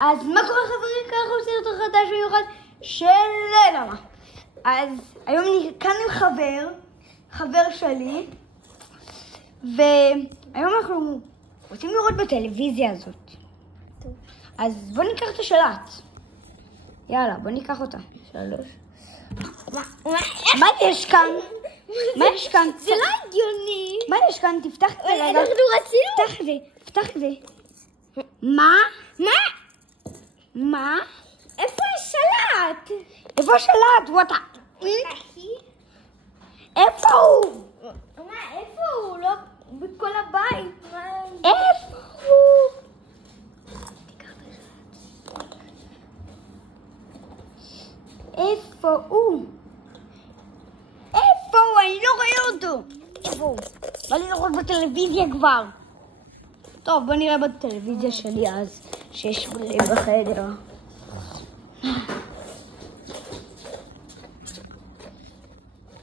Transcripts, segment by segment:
אז מה קורה חברים? ככה עושים אותו חדש במיוחד של למה. אז היום אני כאן עם חבר שלי, והיום אנחנו רוצים לראות בטלוויזיה הזאת. אז בוא ניקח את השלט. יאללה, בוא ניקח אותה. 3. מה יש כאן? מה יש כאן? זה לא הגיוני. מה יש כאן? תפתח את זה רגע. אנחנו רצינו. פתח את זה. מה? איפה השלט? איפה השלט? וואטה. איפה הוא? איפה הוא? לא בכל הבית. איפה הוא? איפה הוא? אני לא רואה אותו. איפה הוא? בא לי לראות בטלוויזיה כבר. טוב, בוא נראה בטלוויזיה שלי אז, שיש בחדר.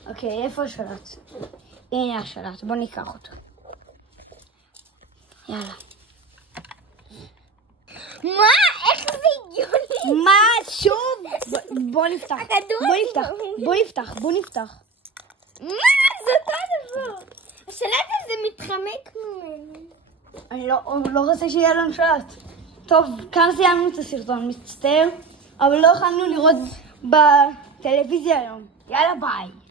אוקיי, איפה השלט? הנה השלט, בוא ניקח אותו. יאללה. מה? איך זה הגיוני? מה? שוב? בוא נפתח. בוא נפתח. מה? זה אותו דבר. השלט הזה מתחמק ממנו. אני לא רוצה שיהיה לנו שלט. טוב, כאן סיימנו את הסרטון, מצטער, אבל לא יכולנו לראות בטלוויזיה היום. יאללה ביי.